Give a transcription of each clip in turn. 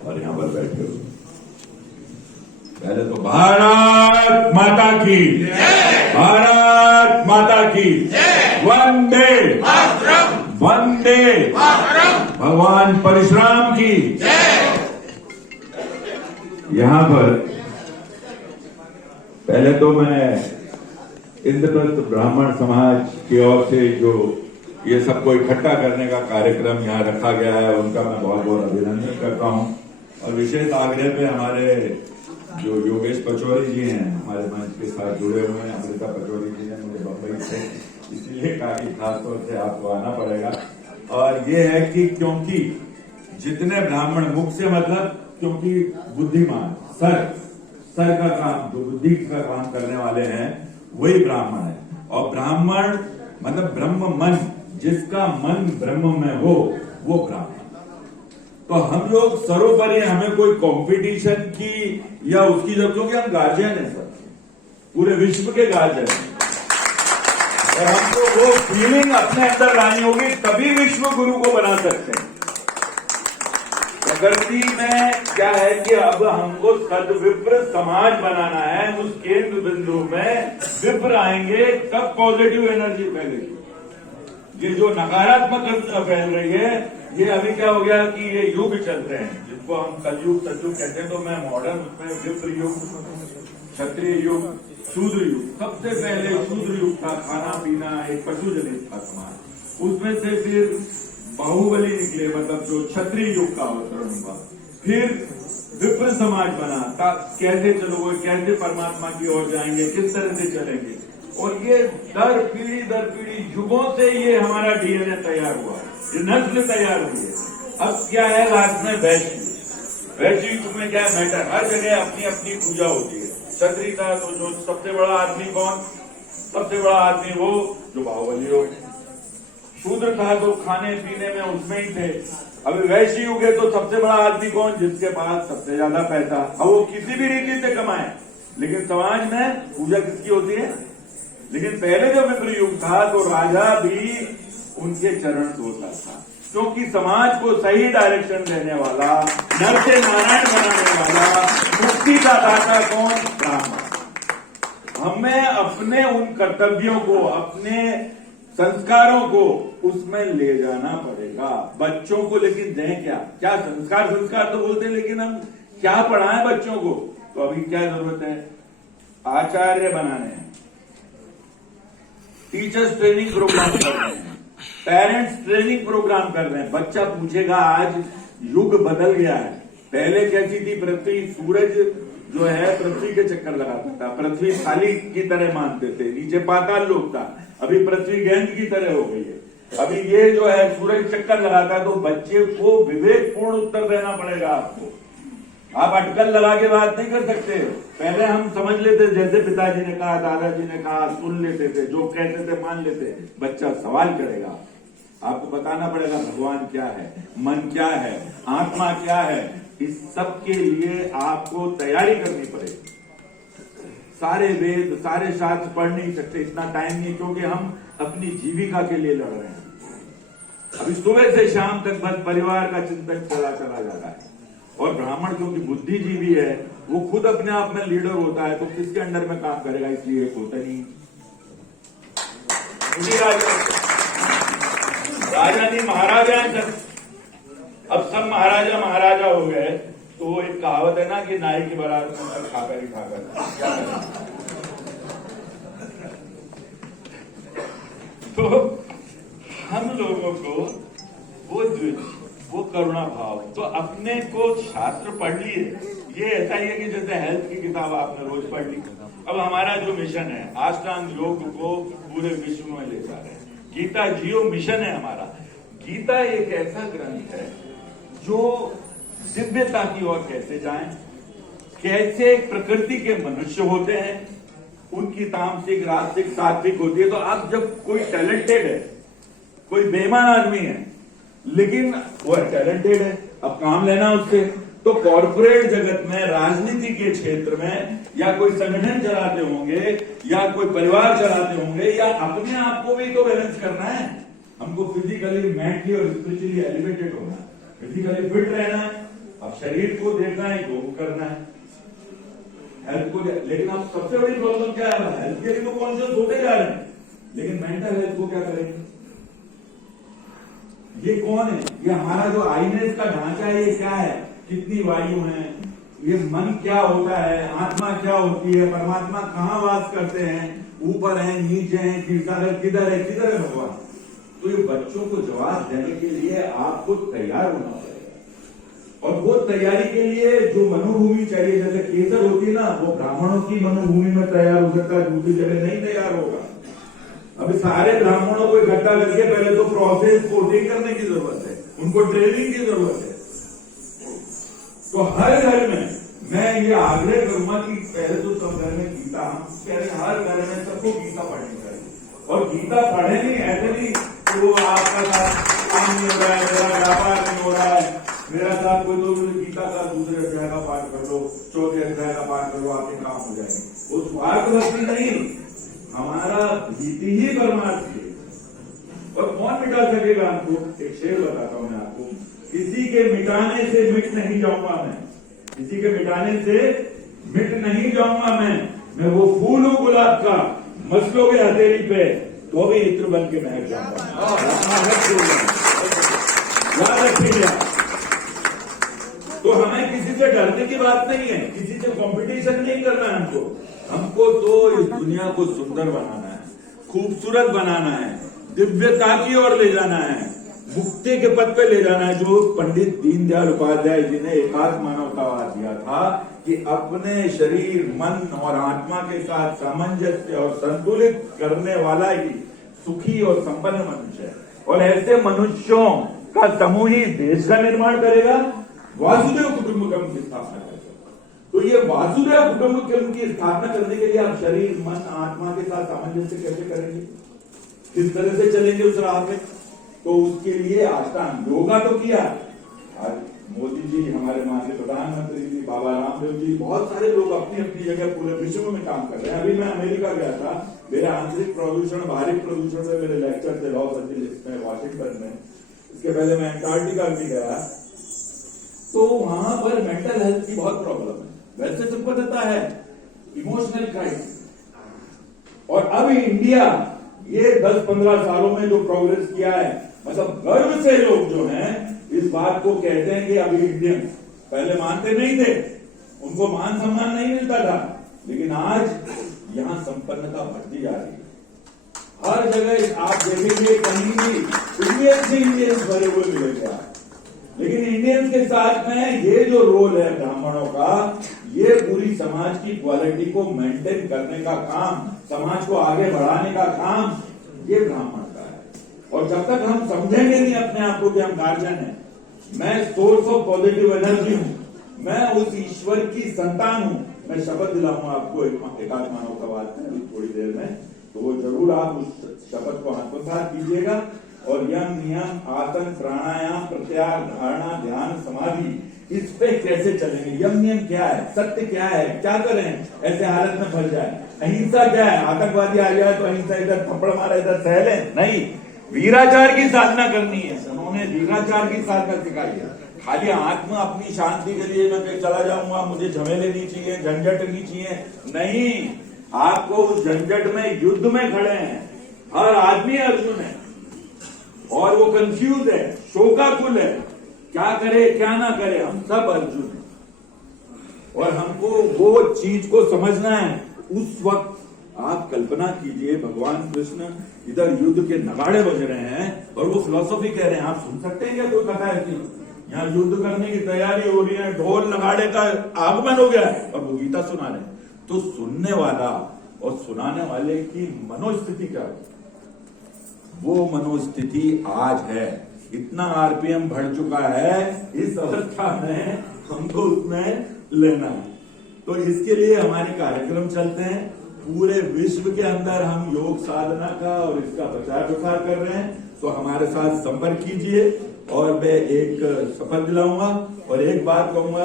और यहां पर बैठे हो। पहले तो भारत माता की जय, भारत माता की जय, वंदे मातरम, वंदे मातरम, भगवान परशुराम की जय। यहां पर पहले तो मैं इंद्रप्रस्थ ब्राह्मण समाज की ओर से जो ये सबको इकट्ठा करने का कार्यक्रम यहाँ रखा गया है उनका मैं बहुत बहुत अभिनंदन करता हूँ। और विशेष आग्रह पे हमारे जो योगेश पचौरी जी हैं हमारे मंच के साथ जुड़े हुए हैं, अमृता पचौरी जी ने मुझे बम्बई से इसीलिए कहा कि खासतौर से आपको आना पड़ेगा। और ये है कि क्योंकि जितने ब्राह्मण मुख से मतलब क्योंकि बुद्धिमान सर का काम जो बुद्धि का काम करने वाले हैं वही ब्राह्मण है। और ब्राह्मण मतलब ब्रह्म मन, जिसका मन ब्रह्म में हो वो ब्राह्मण। तो हम लोग सर्वोपरि हमें कोई कंपटीशन की या उसकी जब, क्योंकि हम गार्जियन हैं सर, पूरे विश्व के गार्जियन हैं और हमको वो फीलिंग अपने अंदर लानी होगी तभी विश्व गुरु को बना सकते हैं। प्रकृति में क्या है कि अब हमको सदविप्र समाज बनाना है। उस केंद्र बिंदु में विप्र आएंगे तब पॉजिटिव एनर्जी फैलेगी। ये जो नकारात्मक फैल रही है ये अभी क्या हो गया कि ये युग चल रहे हैं जिसको हम कलयुग सतयुग कहते हैं। तो मैं मॉडर्न उसमें विप्र युग, क्षत्रिय युग, शूद्र युग, सबसे पहले शूद्र युग था, खाना पीना एक पशु जनित था समाज। उसमें से फिर बाहुबली निकले, मतलब जो क्षत्रिय युग का अवतरण हुआ। फिर विप्र समाज बना, कैसे चलोगे, कैसे परमात्मा की ओर जाएंगे, किस तरह से चलेंगे। और ये दर पीढ़ी युगों से ये हमारा डीएनए तैयार हुआ है, ये नस्ल तैयार हुई है। अब क्या है लास्ट में वैश्विक युग में क्या है, मैटर हर जगह अपनी अपनी पूजा होती है। क्षत्रिय था तो जो सबसे बड़ा आदमी कौन, सबसे बड़ा आदमी वो जो बाहुबली हो। शूद्र था तो खाने पीने में उसमें ही थे। अभी वैश्य युग है तो सबसे बड़ा आदमी कौन, जिसके पास सबसे ज्यादा पैसा, अब वो किसी भी रीति से कमाए। लेकिन समाज में पूजा किसकी होती है। लेकिन पहले जब विप्र युग था तो राजा भी उनके चरण धोता था, क्योंकि समाज को सही डायरेक्शन देने वाला, नर से नारायण बनाने वाला, मुक्ति का दाता कौन, ब्राह्मण। हमें अपने उन कर्तव्यों को, अपने संस्कारों को उसमें ले जाना पड़ेगा बच्चों को। लेकिन दें क्या संस्कार तो बोलते हैं, लेकिन हम क्या पढ़ाएं बच्चों को। तो अभी क्या जरूरत है, आचार्य बनाने हैं, टीचर्स ट्रेनिंग प्रोग्राम कर रहे हैं, पेरेंट्स ट्रेनिंग प्रोग्राम कर रहे हैं। बच्चा पूछेगा, आज युग बदल गया है। पहले कैसी थी पृथ्वी, सूरज जो है पृथ्वी के चक्कर लगाता था, पृथ्वी थाली की तरह मानते थे, नीचे पाताल लोक था। अभी पृथ्वी गेंद की तरह हो गई है। अभी ये जो है सूरज चक्कर लगाता है। तो बच्चे को विवेकपूर्ण उत्तर देना पड़ेगा आपको। आप अटकल लगा के बात नहीं कर सकते। पहले हम समझ लेते, जैसे पिताजी ने कहा, दादाजी ने कहा, सुन लेते थे, जो कहते थे मान लेते। बच्चा सवाल करेगा, आपको बताना पड़ेगा भगवान क्या है, मन क्या है, आत्मा क्या है। इस सब के लिए आपको तैयारी करनी पड़ेगी। सारे वेद सारे शास्त्र पढ़ नहीं सकते, इतना टाइम नहीं, क्योंकि हम अपनी जीविका के लिए लड़ रहे हैं। अभी सुबह से शाम तक बस परिवार का चिंतन चला जा रहा है। और ब्राह्मण क्योंकि बुद्धिजीवी है, वो खुद अपने आप में लीडर होता है, तो किसके अंडर में काम करेगा, इसलिए एक होता नहीं। राजा नहीं महाराजा है। अब सब महाराजा हो गए तो एक कहावत है ना कि नाई की बारात में खाकर ही खाकर। तो हम लोगों को वो करुणा भाव, तो अपने को शास्त्र पढ़ लिए। ये ऐसा ही है कि जैसे हेल्थ की किताब आपने रोज पढ़ ली। अब हमारा जो मिशन है, अष्टांग योग को पूरे विश्व में ले जा रहे हैं। गीता जियो मिशन है हमारा। गीता एक ऐसा ग्रंथ है जो दिव्यता की ओर कैसे जाएं, कैसे प्रकृति के मनुष्य होते हैं, उनकी तामसिक राजसिक सात्विक होती है। तो आप जब कोई टैलेंटेड है, कोई बेईमान आदमी है, लेकिन वो टैलेंटेड है, अब काम लेना उससे। तो कॉर्पोरेट जगत में, राजनीति के क्षेत्र में, या कोई संगठन चलाते होंगे, या कोई परिवार चलाते होंगे, या अपने आप को भी तो बैलेंस करना है। हमको फिजिकली, मेंटली और स्पिरिचुअली एलिवेटेड होना है, फिजिकली फिट रहना है। अब शरीर को देखना है, योग करना है, हेल्थ को लेकिन अब सबसे बड़ी प्रॉब्लम क्या है, हेल्थ के लिए तो कॉन्शियस होते जा रहे हैं, लेकिन मेंटल हेल्थ को क्या करेंगे? ये कौन है? ये हमारा जो आईनेस का ढांचा है, ये क्या है? कितनी वायु है? ये मन क्या होता है? आत्मा क्या होती है? परमात्मा कहाँ वास करते हैं? ऊपर है, नीचे है, किधर है, किधर है, किधर है भगवान? तो ये बच्चों को जवाब देने के लिए आपको तैयार होना पड़ेगा, और वो तैयारी के लिए जो मनोभूमि चाहिए, जैसे केसर होती है ना, वो ब्राह्मणों की मनोभूमि में तैयार हो सकता है, दूसरी जगह नहीं तैयार होगा। अभी सारे ब्राह्मणों को इकट्ठा करके पहले तो प्रोसेस कोटिंग करने की जरूरत है, उनको ट्रेनिंग की जरूरत है। तो हर घर में मैं ये आग्रह करूंगा कि पहले तो सब घर में गीता, हम कह रहे हैं हर घर में सबको गीता पढ़नी चाहिए, और गीता पढ़े नहीं ऐसे नहीं कि वो आपका साथ काम नहीं हो रहा है, मेरा व्यापार नहीं हो रहा है, मेरा साथ कोई तो गीता का दूसरे अध्याय का पाठ कर लो, चौथे अध्याय का पाठ कर लो, आपके काम हो जाएंगे। वो स्वार्थ भक्ति नहीं, हमारा भीति ही परमार्थ है। और कौन मिटा सकेगा हमको? एक शेर बताता हूं मैं आपको, किसी के मिटाने से मिट नहीं जाऊंगा मैं, किसी के मिटाने से मिट नहीं जाऊंगा मैं वो फूल हूं गुलाब का, मसलोगे हथेली पे तो भी इत्र बन के महक जाऊंगा। याद रखिएगा। तो हमें किसी से डरने की बात नहीं है, किसी से कंपटीशन नहीं करना है हमको तो इस दुनिया को सुंदर बनाना है, खूबसूरत बनाना है, दिव्यता की ओर ले जाना है, मुक्ति के पद पे ले जाना है। जो पंडित दीनदयाल उपाध्याय जी ने एकात्म मानवतावाद दिया था कि अपने शरीर, मन और आत्मा के साथ सामंजस्य और संतुलित करने वाला ही सुखी और संपन्न मनुष्य है, और ऐसे मनुष्यों का समूह ही देश का निर्माण करेगा, वासुदेव कुटुंबकम की स्थापना करेगा। तो ये वासुदेव कुटुंबकम की स्थापना करने के लिए आप शरीर, मन, आत्मा के साथ सामंजस्य कैसे करेंगे, किस तरह से चलेंगे उस राह पे? तो उसके लिए अष्टांग योगा तो किया। आज मोदी जी, हमारे माननीय प्रधानमंत्री जी, बाबा रामदेव जी, बहुत सारे लोग अपनी अपनी जगह पूरे विश्व में काम कर रहे हैं। अभी मैं अमेरिका गया था, मेरे आंतरिक प्रदूषण, बाहरी प्रदूषण में मेरे लेक्चर थे लॉस एंजेलिस में, वाशिंगटन में। इसके पहले मैं अंटार्कटिका भी गया, तो वहां पर मेंटल हेल्थ की बहुत प्रॉब्लम है। वैसे सबको पता है, इमोशनल क्राइसिस। और अब इंडिया ये 10-15 सालों में जो प्रोग्रेस किया है, मतलब गर्व से लोग जो हैं इस बात को कहते हैं कि अभी इंडियन, पहले मानते नहीं थे, उनको मान सम्मान नहीं मिलता था, लेकिन आज यहां संपन्नता बढ़ती जा रही है। हर जगह आप देखेंगे कहीं भी इंडियंस भरे हुए मिलेंगे। लेकिन इंडियंस के साथ में ये जो रोल है ब्राह्मणों का, ये पूरी समाज की क्वालिटी को मेंटेन करने का काम, समाज को आगे बढ़ाने का काम ये ब्राह्मण का है। और जब तक हम समझेंगे नहीं अपने आप को कि हम गार्जियन हैं, मैं सोर्स ऑफ पॉजिटिव एनर्जी हूं, मैं उस ईश्वर की संतान हूं, मैं शपथ दिलाऊंगा आपको एकात्म मानवतावाद में थोड़ी देर में, तो वो जरूर आप उस शपथ को आत्मसात कीजिएगा। और यम, नियम, आसन, प्राणायाम, प्रत्याहार, धारणा, ध्यान, समाधि, इस पे कैसे चलेंगे? यम नियम क्या है? सत्य क्या है? क्या करें ऐसे हालत में फंस जाए? अहिंसा क्या है? आतंकवादी आ जाए तो अहिंसा, इधर थप्पड़ मारा इधर सह लें? नहीं, वीराचार की साधना करनी है। उन्होंने वीराचार की साधना सिखाई है। खाली आत्मा अपनी शांति के लिए मैं कहीं चला जाऊंगा, मुझे झमेले नहीं चाहिए, झंझट नहीं चाहिए, नहीं, आपको उस झंझट में युद्ध में खड़े हैं। हर आदमी अर्जुन है और वो कंफ्यूज है, शोकाकुल है, क्या करे क्या ना करे, हम सब अर्जुन हैं। और हमको वो चीज को समझना है। उस वक्त आप कल्पना कीजिए, भगवान कृष्ण इधर युद्ध के नगाड़े बज रहे हैं और वो फिलॉसफी कह रहे हैं। आप सुन सकते हैं क्या कोई कथा है कि यहाँ युद्ध करने की तैयारी हो रही है, ढोल नगाड़े का आगमन हो गया है, और वो गीता सुना रहे हैं? तो सुनने वाला और सुनाने वाले की मनोस्थिति क्या है? वो मनोस्थिति आज है। इतना आरपीएम बढ़ चुका है, इस अवस्था में हमको उसमें लेना है। तो इसके लिए हमारे कार्यक्रम चलते हैं। पूरे विश्व के अंदर हम योग साधना का और इसका प्रचार प्रसार कर रहे हैं। तो हमारे साथ संपर्क कीजिए और मैं एक शपथ दिलाऊंगा और एक बात कहूंगा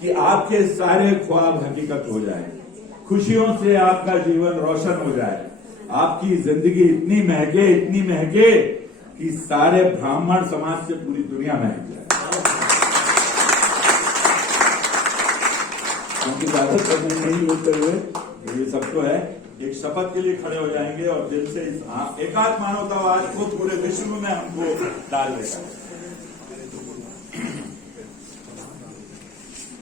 कि आपके सारे ख्वाब हकीकत हो जाए, खुशियों से आपका जीवन रोशन हो जाए, आपकी जिंदगी इतनी महके कि सारे ब्राह्मण समाज से पूरी दुनिया महक जाए। क्योंकि ज्यादा समय नहीं होते हुए ये सबको है, एक शपथ के लिए खड़े हो जाएंगे और दिल से इस एकात्म मानवतावाद को पूरे विश्व में हमको डाल देगा।